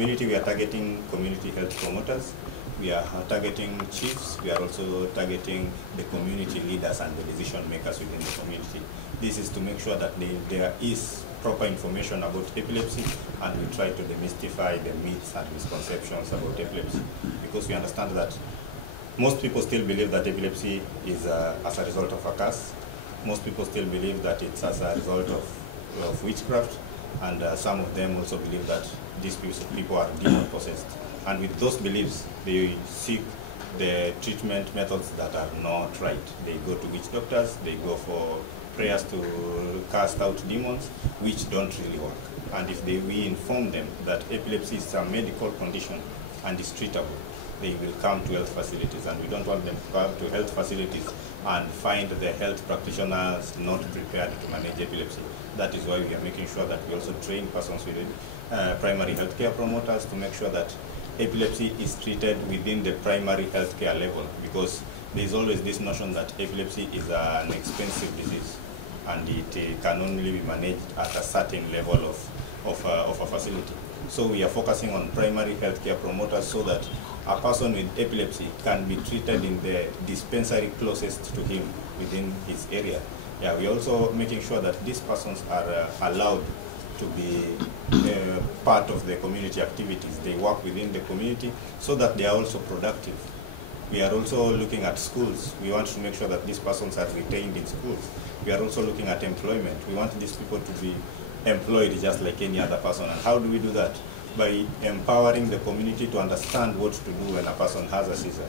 community, we are targeting community health promoters. We are targeting chiefs. We are also targeting the community leaders and the decision makers within the community. This is to make sure that there is proper information about epilepsy, and we try to demystify the myths and misconceptions about epilepsy, because we understand that most people still believe that epilepsy is as a result of a curse. Most people still believe that it's as a result of witchcraft, and some of them also believe that these people are demon possessed. And with those beliefs, they seek the treatment methods that are not right. They go to witch doctors, they go for prayers to cast out demons, which don't really work. And if we inform them that epilepsy is a medical condition and is treatable, they will come to health facilities, and we don't want them to come to health facilities and find the health practitioners not prepared to manage epilepsy. That is why we are making sure that we also train persons within primary healthcare promoters to make sure that epilepsy is treated within the primary healthcare level, because there is always this notion that epilepsy is an expensive disease and it can only be managed at a certain level of a facility. So we are focusing on primary healthcare promoters so that a person with epilepsy can be treated in the dispensary closest to him within his area. Yeah, we are also making sure that these persons are allowed to be part of the community activities. They work within the community so that they are also productive. We are also looking at schools. We want to make sure that these persons are retained in schools. We are also looking at employment. We want these people to be employed just like any other person. And how do we do that? By empowering the community to understand what to do when a person has a seizure.